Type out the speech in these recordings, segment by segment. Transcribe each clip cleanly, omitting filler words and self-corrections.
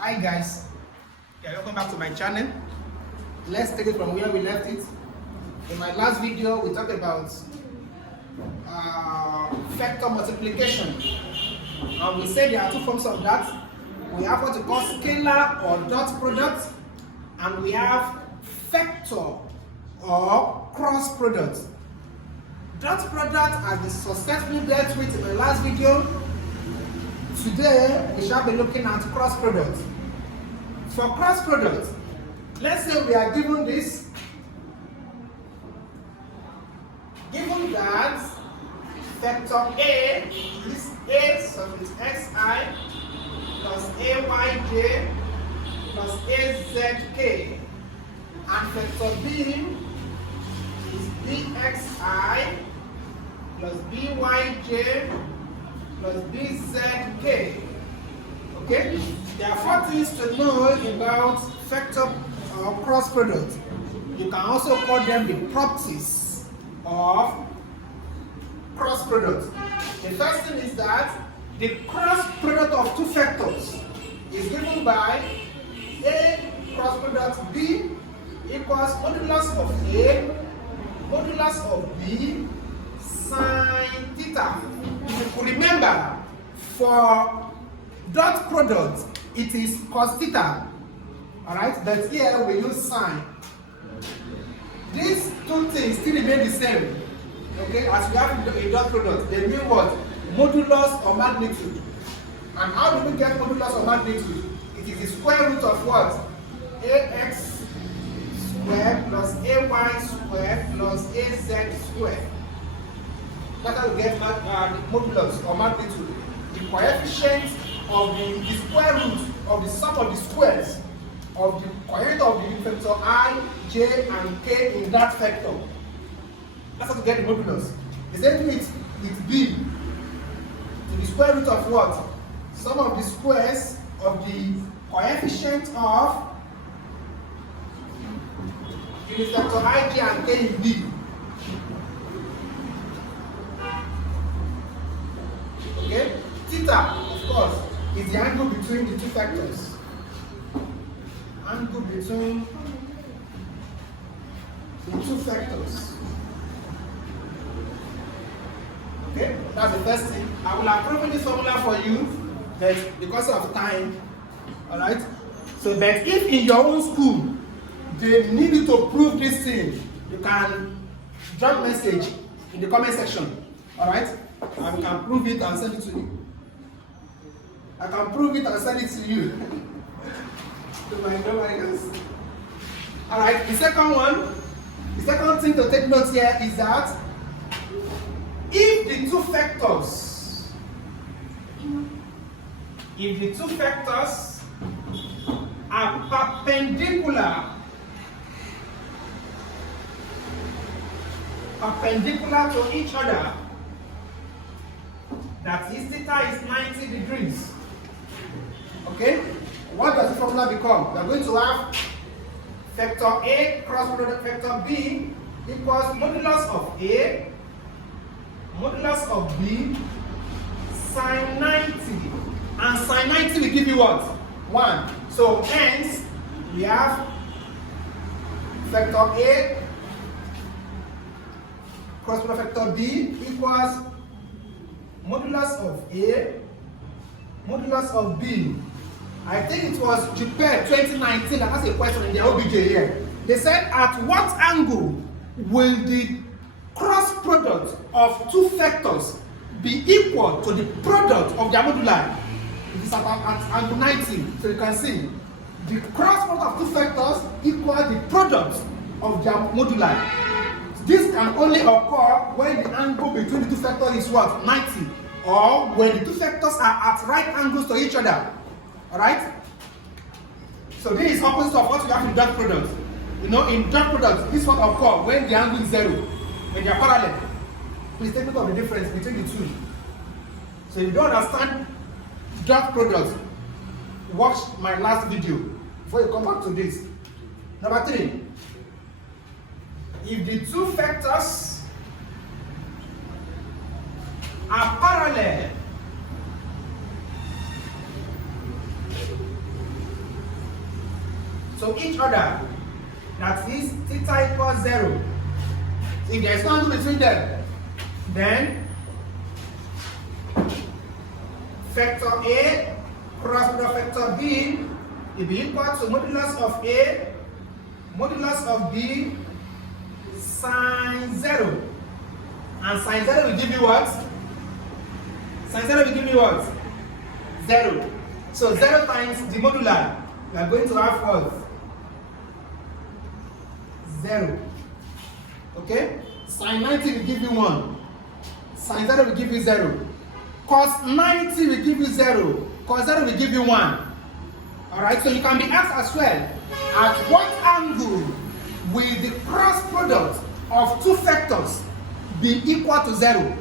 Hi guys, welcome back to my channel. Let's take it from where we left it. In my last video we talked about vector multiplication, and we said there are two forms of that. We have what we call scalar or dot product, and we have vector or cross product. Dot product has been successfully dealt with in my last video. Today we shall be looking at cross product. For cross product, let's say we are given this, given that vector A is A suffix xi plus ayj plus azk, and vector B is bxi plus byj plus bzk. Okay? There are four things to know about vector or cross product. You can also call them the properties of cross product. The first thing is that the cross product of two vectors is given by A cross product B equals modulus of A modulus of B sine theta. If you remember, for dot product it is cos theta, alright, but here we use sine. These two things still remain the same, okay, as we have a dot product. They mean what? Modulus or magnitude. And how do we get modulus or magnitude? It is the square root of what? Ax squared plus ay squared plus az squared. That's how we get modulus or magnitude. The coefficient of the square root of the sum of the squares of the coefficient of the vector I, j, and k in that vector. That's how to get the modulus. The same thing with b, to the square root of what? Sum of the squares of the coefficient of the vector I, j, and k in b. Okay? Theta, of course, is the angle between the two vectors. Angle between the two vectors. Okay, that's the first thing. I will have proven this formula for you, but because of time, alright? So, but if in your own school they need you to prove this thing, you can drop message in the comment section, alright? And we can prove it and send it to you. I can prove it and send it to you. To my guys. Alright, the second thing to take note here is that if the two vectors are perpendicular to each other, that is, theta is 90 degrees. Okay? What does the formula become? We are going to have vector A cross product vector B equals modulus of A modulus of B sine 90. And sine 90 will give you what? 1. So hence we have vector A cross product vector B equals modulus of A modulus of B. I think it was JUPEB 2019 that has a question in the OBJ here. They said, at what angle will the cross product of two vectors be equal to the product of their moduli? It is at angle 90. So you can see the cross product of two vectors equal the product of their moduli. This can only occur when the angle between the two vectors is what? 90. Or when the two vectors are at right angles to each other. Alright? So this is opposite of what we have in dot product. You know, in dot product, this one occurs when the angle is 0, when they are parallel. Please take note of the difference between the two. So if you don't understand dot product, watch my last video before you come back to this. Number 3. If the two vectors are parallel, to each other. That is theta equals 0. If there is no angle between them, then vector A cross product vector B will be equal to modulus of A modulus of B sine 0. And sine 0 will give you what? Sine 0 will give you what? 0. So 0 times the modular, we are going to have what? 0. Okay? Sine 90 will give you 1. Sine 0 will give you 0. Cos 90 will give you 0. Cos 0 will give you 1. Alright, so you can be asked as well, at what angle will the cross product of two vectors be equal to 0?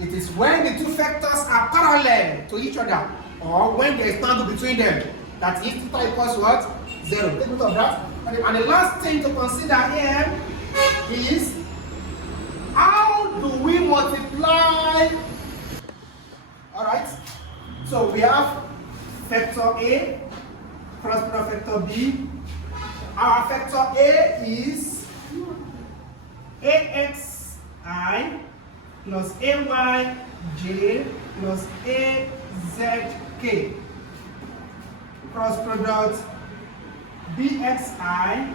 It is when the two vectors are parallel to each other, or when there is no angle between them. That is theta equals what? 0. Take note of that. And the last thing to consider here is, how do we multiply? Alright, so we have vector A cross product vector B. Our vector A is AXI plus AYJ plus AZK. Cross product BXI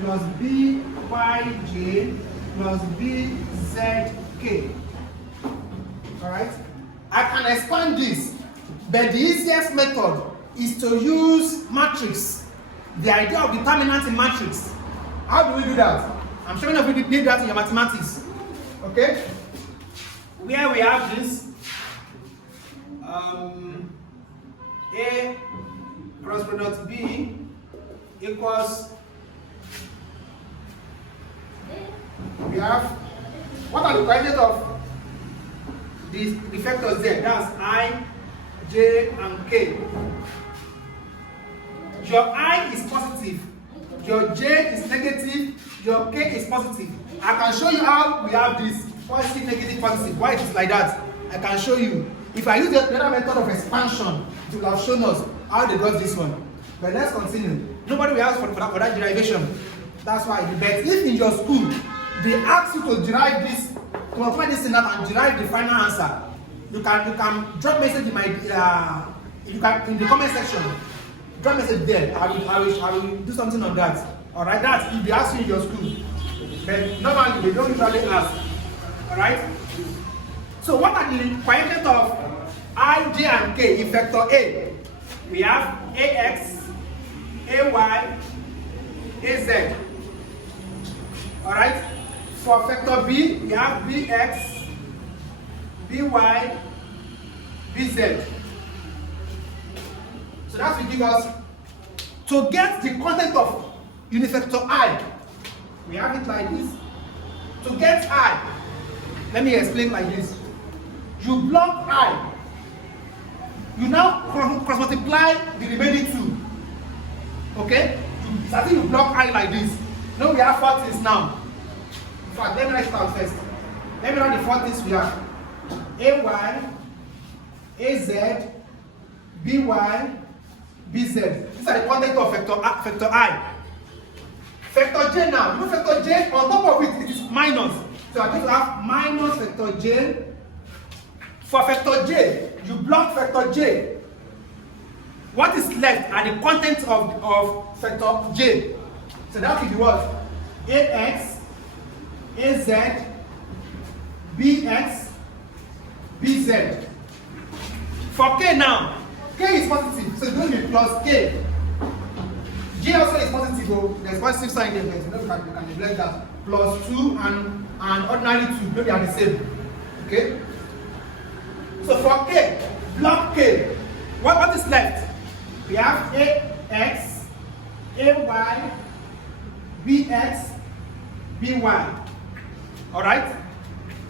plus BYJ plus BZK. Alright? I can expand this, but the easiest method is to use matrix. The idea of determinant in matrix. How do we do that? I'm sure many of you did that in your mathematics. Okay? Where we have this A cross product B equals, we have, what are the coordinates of the vectors there? That's I, J, and K. Your I is positive, your J is negative, your K is positive. I can show you how we have this positive, negative, positive. Why it is like that? I can show you. If I use the other method of expansion, it will have shown us how they got this one. But let's continue. Nobody will ask for that derivation. That's why. But if in your school they ask you to derive this, to apply this in that and derive the final answer, you can drop message in my in the comment section. Drop message there. I will do something on that. Alright, that's if they ask you in your school. But normally they don't usually ask. Alright? So what are the coordinates of I, J, and K in vector A? We have AX, AY, AZ. Alright? For vector B, we have BX, BY, BZ. So that will give us, to get the content of unit vector I, we have it like this. To get I, let me explain like this. You block I. You now cross multiply the remaining two. Okay? So I think you block I like this. Now we have four things now. In fact, let me write it out first. Let me write the four things we have. AY, AZ, BY, BZ. These are the content of vector I. Vector J now. You know vector J, on top of it, it is minus. So I'm going to have minus vector J. For vector J, you block vector J. What is left are the contents of vector J. So that will be what? AX, AZ, BX, BZ. For K now, K is positive, so it's going to be plus K. J also is positive, oh, there's positive sign there, but you can neglect that. Plus 2 and ordinary 2, maybe are the same. Okay? So for K, block K, what is left? We have AX, AY, BX, BY. Alright?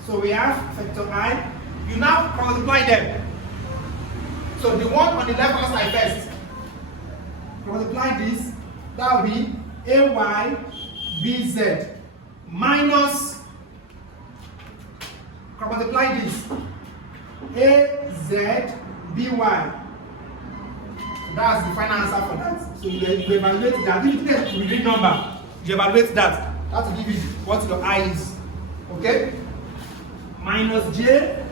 So we have vector I. You now multiply them. So the one on the left hand side first. Multiply this, that will be AY, BZ minus, multiply this, AZ, BY. That's the final answer for that. So you evaluate that. If you take the real number, you evaluate that. That will give you what your I is. Okay? Minus J.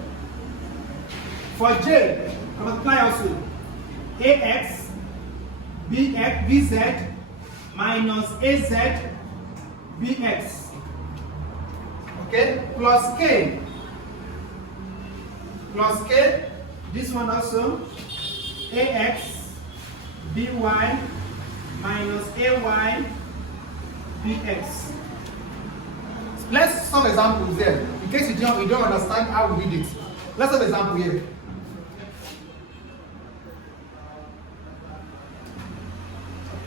For J, I multiply also. AX, BZ, minus AZ, BX. Okay? Plus K. Plus K. This one also. AX, BY, minus AY, BX. Let's some examples there. In case you don't understand how we did it. Let's have an example here.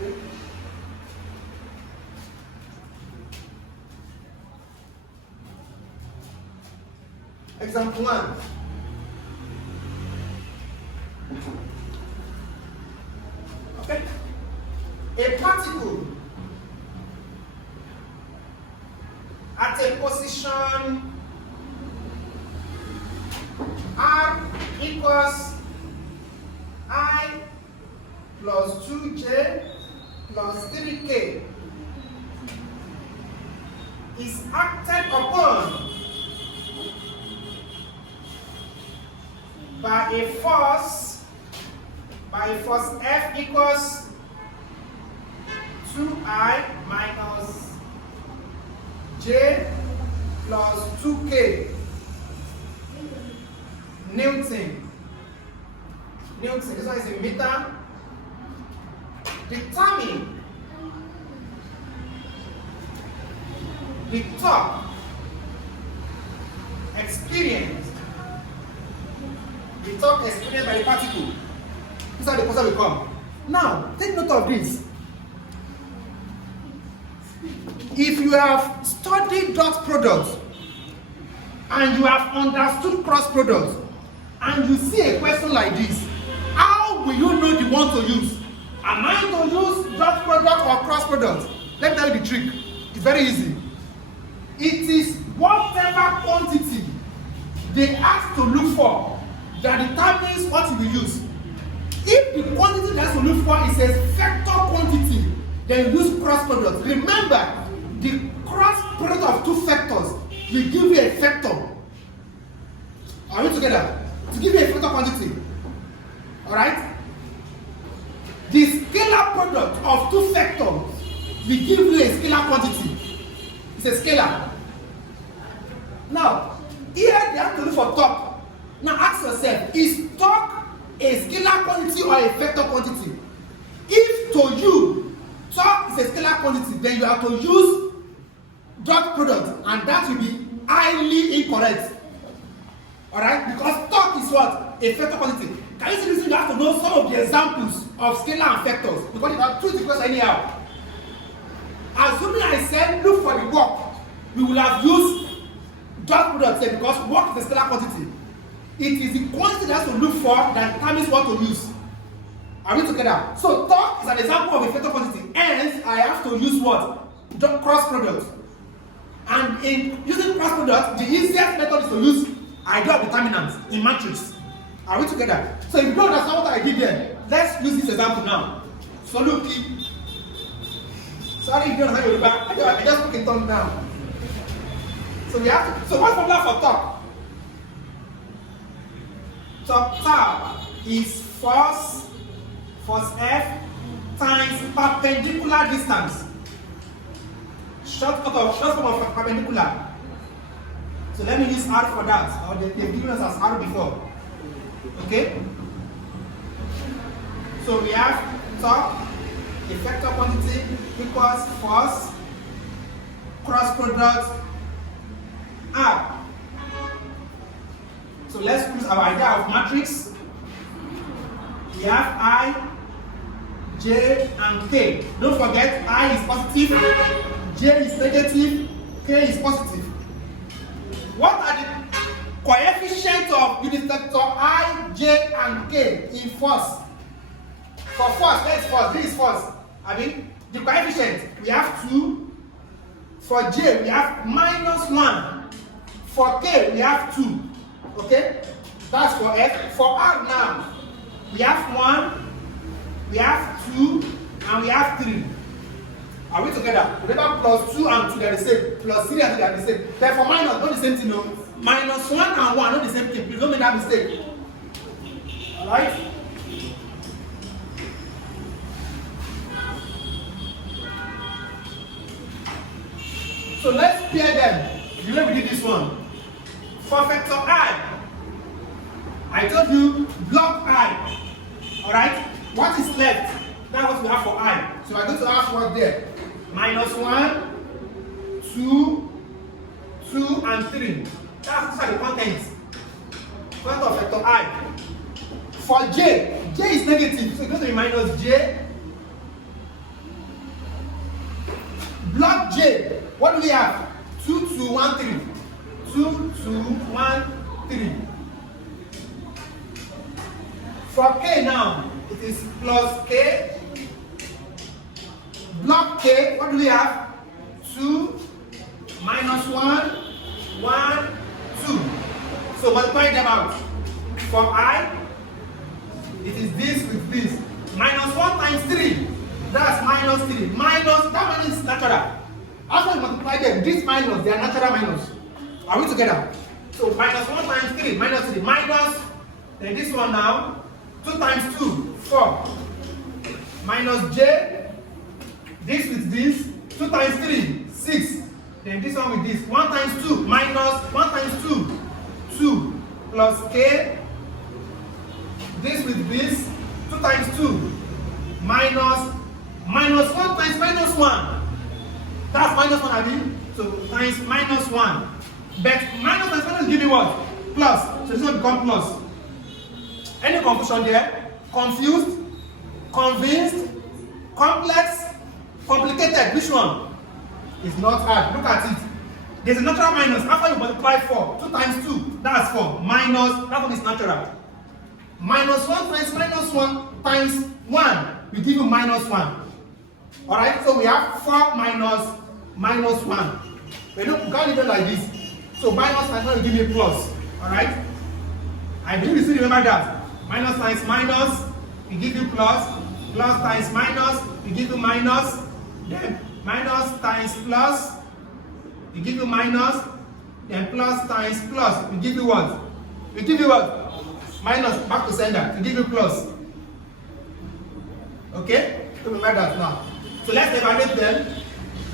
Okay. Example 1. Okay. A particle at a position R equals I plus 2J plus 3K is acted upon by a force F equals 2I minus J plus 2K Newton. This one is in meter. Determine the torque experienced by the particle. This is how the person will come. Now, take note of this. If you have studied dot product and you have understood cross product and you see a question like this, how will you know the one to use? Am I to use dot product or cross product? Let me tell you the trick. It's very easy. It is whatever quantity they ask to look for that determines what you will use. If the quantity they ask to look for is a vector quantity, then you use cross product. Remember, the cross product of two factors will give you a vector. Are we together? To give you a vector quantity. Alright? The scalar product of two factors will give you a scalar quantity. It's a scalar. Now, here they have to look for torque. Now ask yourself, is torque a scalar quantity or a vector quantity? If to you, torque is a scalar quantity, then you have to use dot product, and that will be highly incorrect. Alright? Because torque is what? A vector quantity. Can you see this? You have to know some of the examples of scalar and vectors, because you can choose the question anyhow. Assuming I said look for the work, we will have used dot product here because work is a scalar quantity. It is the quantity that has to look for that determines what to use. Are we together? So torque is an example of a vector quantity. Hence, I have to use what? Cross product. And in using cross product, the easiest method is to use ideal determinants in matrix. Are we together? So if you don't understand what I did there, let's use this example now. So look, sorry if you don't understand your back. I just put it on down. So we have to, so what's the formula for torque? Torque is force F times perpendicular distance. Short form of perpendicular. So let me use R for that. Or they've given us as R before. Okay? So we have torque, a vector quantity equals force, cross product, R. So let's use our idea of matrix. We have I, J, and K. Don't forget, I is positive, J is negative, K is positive. What are the coefficients of unit vector I, J, and K in force? For force, where is force? This is force. I mean, the coefficient, we have 2. For J, we have -1. For K, we have 2. Okay? That's for F. For R now, we have 1, we have 2 and we have 3. Are we together? Remember, plus 2 and 2 they are the same. Plus 3 and 2 they are the same. Therefore, minus not the same thing. No. Minus 1 and 1 not the same thing. Please don't make that mistake. Alright? So let's pair them. The way we did this one. For vector I told you block I. Alright? What is left? That's what we have for I. So I'm going to have what there? Minus 1, 2, 2, and 3. That's the contents. Content of vector I. For J is negative. So it's going to be minus J. Block J. What do we have? 2, 2, 1, 3. 2, 2, 1, 3. For K now, it is plus K. Block K, what do we have? 2, minus 1, 1, 2. So multiply them out. For I, it is this with this. Minus 1 times 3. That's minus 3. Minus, that one is natural. After you multiply them, this minus, they are natural minus. Are we together? So minus 1 times 3, minus 3. Minus, then this one now, 2 times 2, 4. Minus J, this with this, 2 times 3, 6. Then this one with this, 1 times 2, minus 1 times 2, 2. Plus K, this with this, 2 times 2, minus 1 times minus 1. That's minus 1, I mean. So times minus 1. But minus times minus give me what? Plus. So it's going to become plus. Any confusion there? Confused? Convinced? Complex? Complicated? Which one? It's not hard. Look at it. There's a natural minus. After you multiply 4, 2 times 2, that's 4. Minus, that one is natural. Minus 1 times minus 1 times 1 will give you minus 1. Alright, so we have 4 minus 1. But look, you can't leave it like this. So minus times 1 will give me plus. Alright? I believe you still remember that. Minus times minus will give you plus. Plus times minus will give you minus. Then minus times plus will give you minus. Then plus times plus will give you what? Will give you what? Minus back to sender to give you plus. Okay? So remember that now. So let's evaluate them.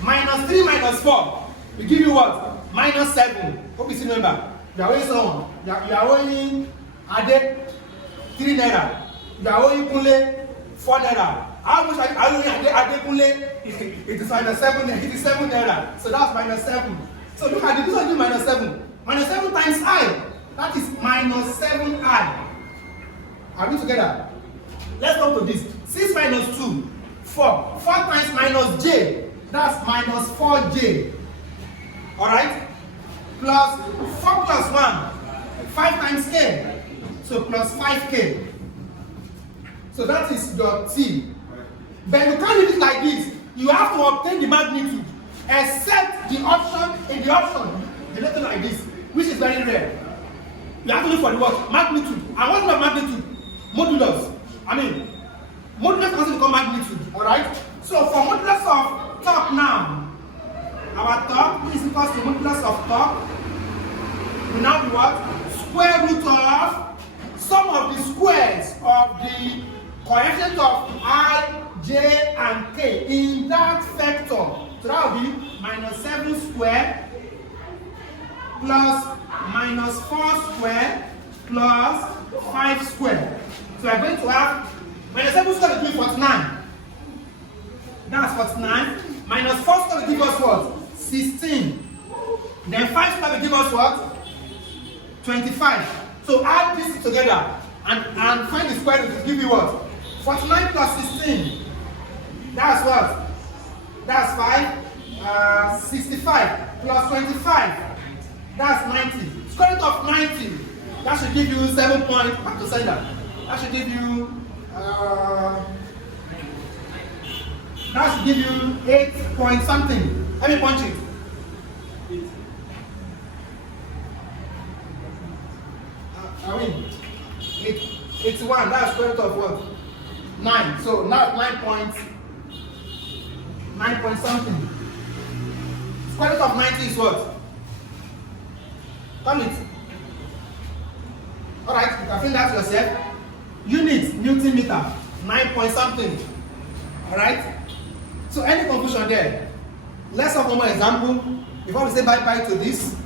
Minus 3 minus 4 will give you what? Minus 7. Hope you still remember. You are owing someone. You are owing Ade 3 naira. You are owing Kunle 4 naira. How much are you owing Ade Kunle? It is minus 7. It is 7 naira. So that's minus 7. So look at it. This one is minus 7. Minus 7 times I. That is minus 7I. Are we together? Let's come to this. 6 minus 2. 4. 4 times minus J. That's minus 4J. Alright? Plus 4 plus 1. 5 times K. So plus 5K. So that is your T. But you can't read it like this. You have to obtain the magnitude. Except the option in the option. The letter like this. Which is very rare. You have to look for the what? Magnitude. And what is magnitude? Modulus. Modulus can also become magnitude. Alright? So for modulus of torque now, our torque is equal to modulus of torque will now be what? Square root of sum of the squares of the coefficient of I, J, and K in that vector. So that will be minus 7 square plus minus 4 square plus 5 square. So we are going to have minus 7 square will give 49. That's 49. Minus 4 square will give us what? 16. Then 5 square will give us what? 25. So add this together and find the square root to give you what? 49 plus 16. That's what? That's 5. 65 plus 25. That's 90. Square root of 90. That should give you 7 points. Back to sender. That should give you 8 point something. Let me punch it. It's 1. That's square root of what? 9. So So now 9 point something. Square root of 90 is what? Come it. Alright, you can fill that yourself. Unit, Newton meter, 9 point something. Alright? So any confusion there? Let's have one more example before we say bye-bye to this.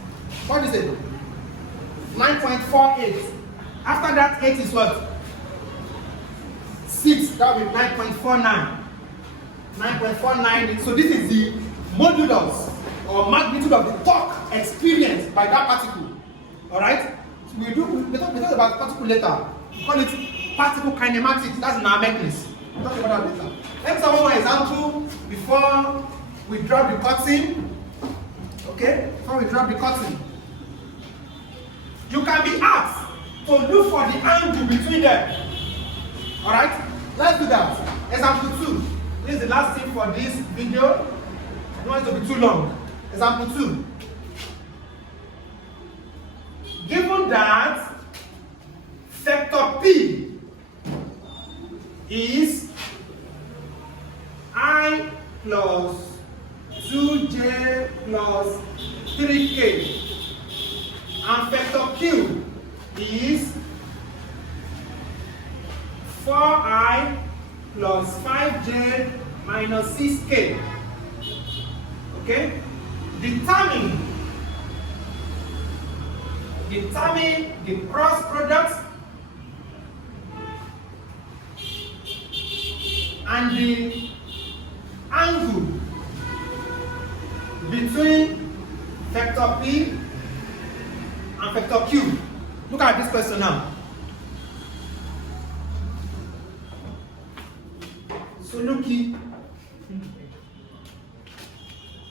What is it? 9.48. After that, 8 is what? 6. That will be 9.49. 9.49. So this is the modulus or magnitude of the torque experienced by that particle. Alright? So we talk about particle later. We call it particle kinematics. That's in our mechanism. We'll talk about that later. Let's have one more example before we drop the curtain. Okay? Before we drop the curtain. You can be asked to look for the angle between them. Alright? Let's do that. Example 2. This is the last thing for this video. I don't want it to be too long. Example 2. Given that vector P is I plus 2j plus 3k and vector Q is 4i plus 5j minus 6k. Okay? Determine the cross product and the angle between vector P and vector Q. Look at this question now. So look here.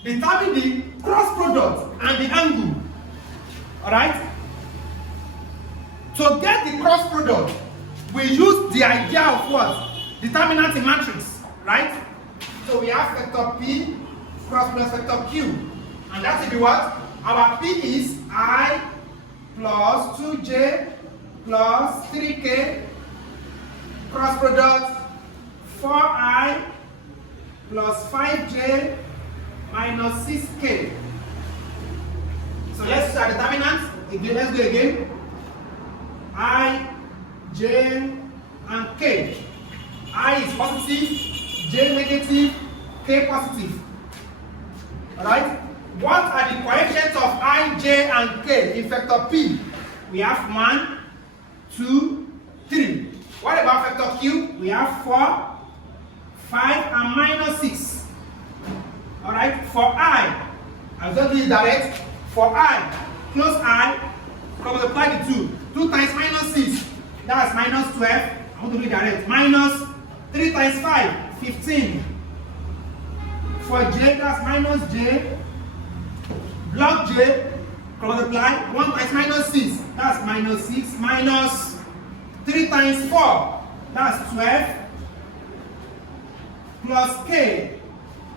Determine the cross product and the angle. Alright? To get the cross product, we use the idea of what? Determinant in matrix. Right? So we have vector P cross plus vector Q. And that will be what? Our P is I plus 2j plus 3k cross product 4i plus 5j minus 6k. So let's use our determinant. Again, let's do it again. I, j, and k. I is positive, j negative, k positive. Alright? What are the coefficients of I, j, and k in vector P? We have 1, 2, 3. What about vector Q? We have 4, 5, and minus 6. Alright? For I, I'll just do it direct. For I, close I, multiply the 2. 2 times minus 6, that's minus 12. I want to do it direct. Minus 3 times 5, 15. For j, that's minus j. Block j, multiply 1 times minus 6, that's minus 6. Minus 3 times 4, that's 12. Plus k.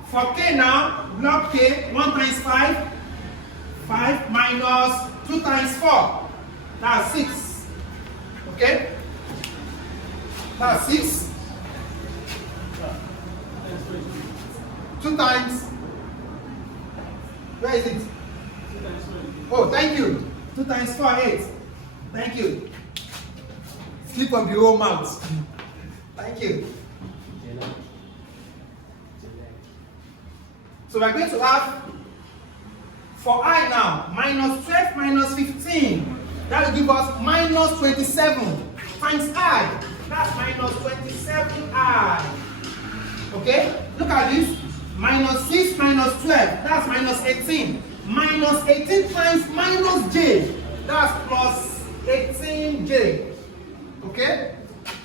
For k now, block k, 1 times 5, 5 minus 2 times 4, that's 6. Okay? That's 6. 2 times. Where is it? Oh, thank you. 2 times 4, 8. Thank you. Slip of the whole mouth. Thank you. So we're going to have, for I now, minus 12 minus 15. That will give us minus 27 times I. That's minus 27I. Okay? Look at this. Minus 6 minus 12. That's minus 18. Minus 18 times minus j. That's plus 18j. Okay?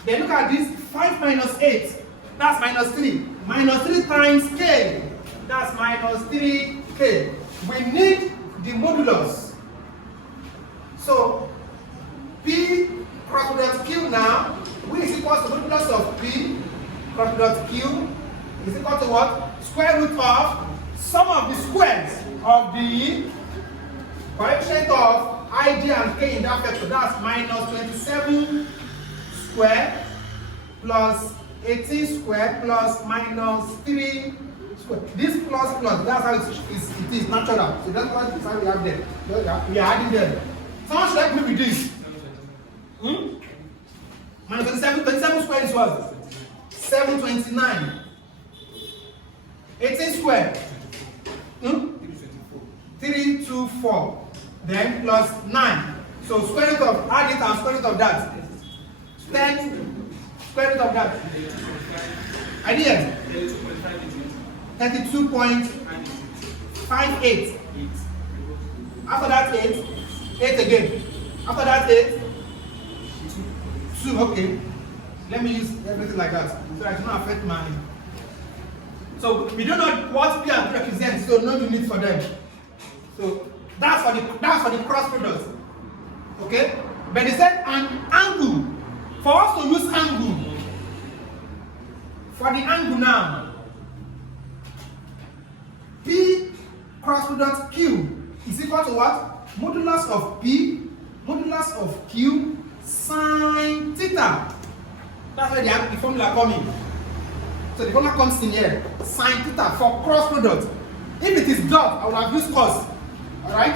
Then look at this. 5 minus 8. That's minus 3. Minus 3 times k. That's minus 3k. We need the modulus. So, P cross product Q now, which is equal to modulus of P cross product Q is equal to what? Square root of sum of the squares of the coefficient of I, j, and k in that vector. That's minus 27 square plus 18 square plus minus 3 square. This plus, that's how it is natural. So that's how we have there. We are adding there. Someone should help me with this. Minus 27 square is what? 729. 18 square. 324. Then plus 9. So square root of, add it and square root of that. 10 square root of that. Idea? 32.58. After that 8 again. After that 8, 2, okay. Let me use everything like that so I do not affect my. So we don't know what P and Q represent, so no unit for them. So that's for the cross product. Okay? But they said an angle. For us to use angle, for the angle now, P cross product Q is equal to what? Modulus of P, modulus of Q, sine theta. That's where the formula comes in. So the formula comes in here, sine theta for cross product. If it is dot, I will have used cos. Alright?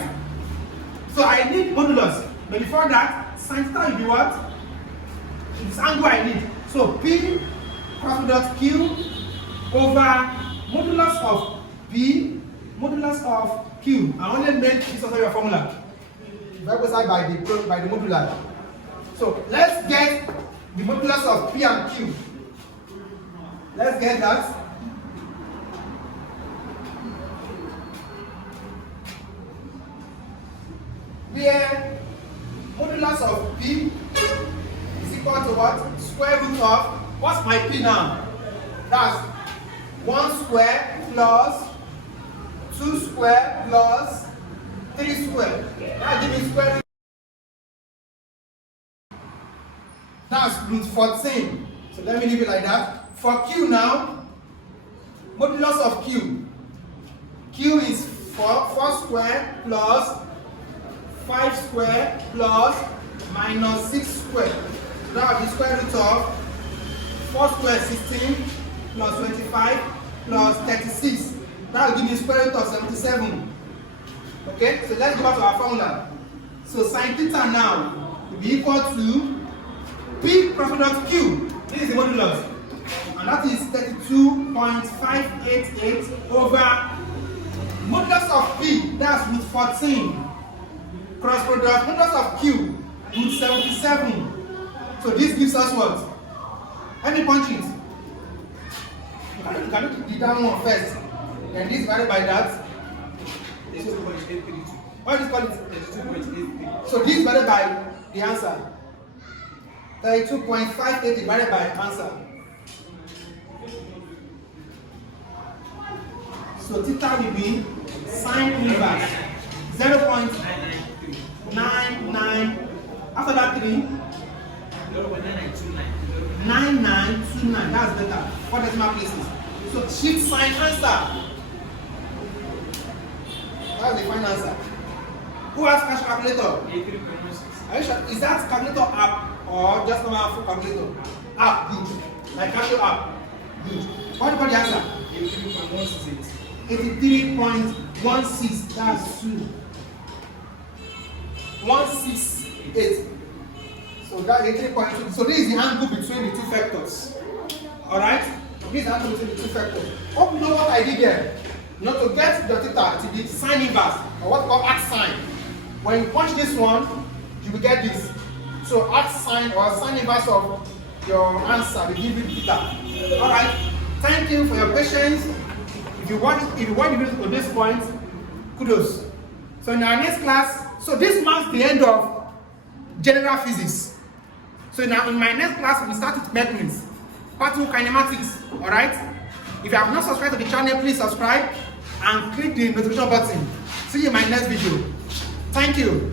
So I need modulus. But before that, sine theta will be what? It's angle I need. So P cross product Q over modulus of P, modulus of Q. I only make this as your formula. Represented by the modular. So let's get the modulus of P and Q. Let's get that. Where modulus of P is equal to what? Square root of, what's my P now? That's 1 square plus 2 square plus 3 square. That gives me square root. That's root 14. So let me leave it like that. For Q now, modulus of Q. Q is 4 square plus 5 square plus minus 6 square. So that will be square root of 4 square 16 plus 25 plus 36. That will give me square root of 77. Okay, so let's go back to our formula. So sine theta now will be equal to P cross product Q. This is the modulus. And that is 32.588 over modulus of P, that's root 14. Cross product, modulus of Q, root 77. So this gives us what? Let me punch it. You can do the down one first. Then this divided by that. What is called it? So this divided by the answer. 32.58 divided by answer. So theta will be sine inverse 0.99. After that 3, 9929. That's better. 4 decimal places. So shift sign answer. That's the final answer. Who has cash calculator? Are you sure? Is that calculator app or just normal full calculator? App, good. Like Casio app, good. What about the answer? 83.16. That's 2. 168. So that's 83.2. So this is the angle between the two vectors. Alright? This is the angle between the two vectors. Hope you know what I did there. You know, to get the theta, to be sine inverse, or what we call arc sine. When you punch this one, you will get this. So arc sine or sine inverse of your answer will give you theta. Alright? Thank you for your patience. If you want the video to this point, kudos. So in our next class, so this marks the end of general physics. So now in my next class, we start with mechanics, particle kinematics. Alright? If you have not subscribed to the channel, please subscribe and click the notification button. See you in my next video. Thank you.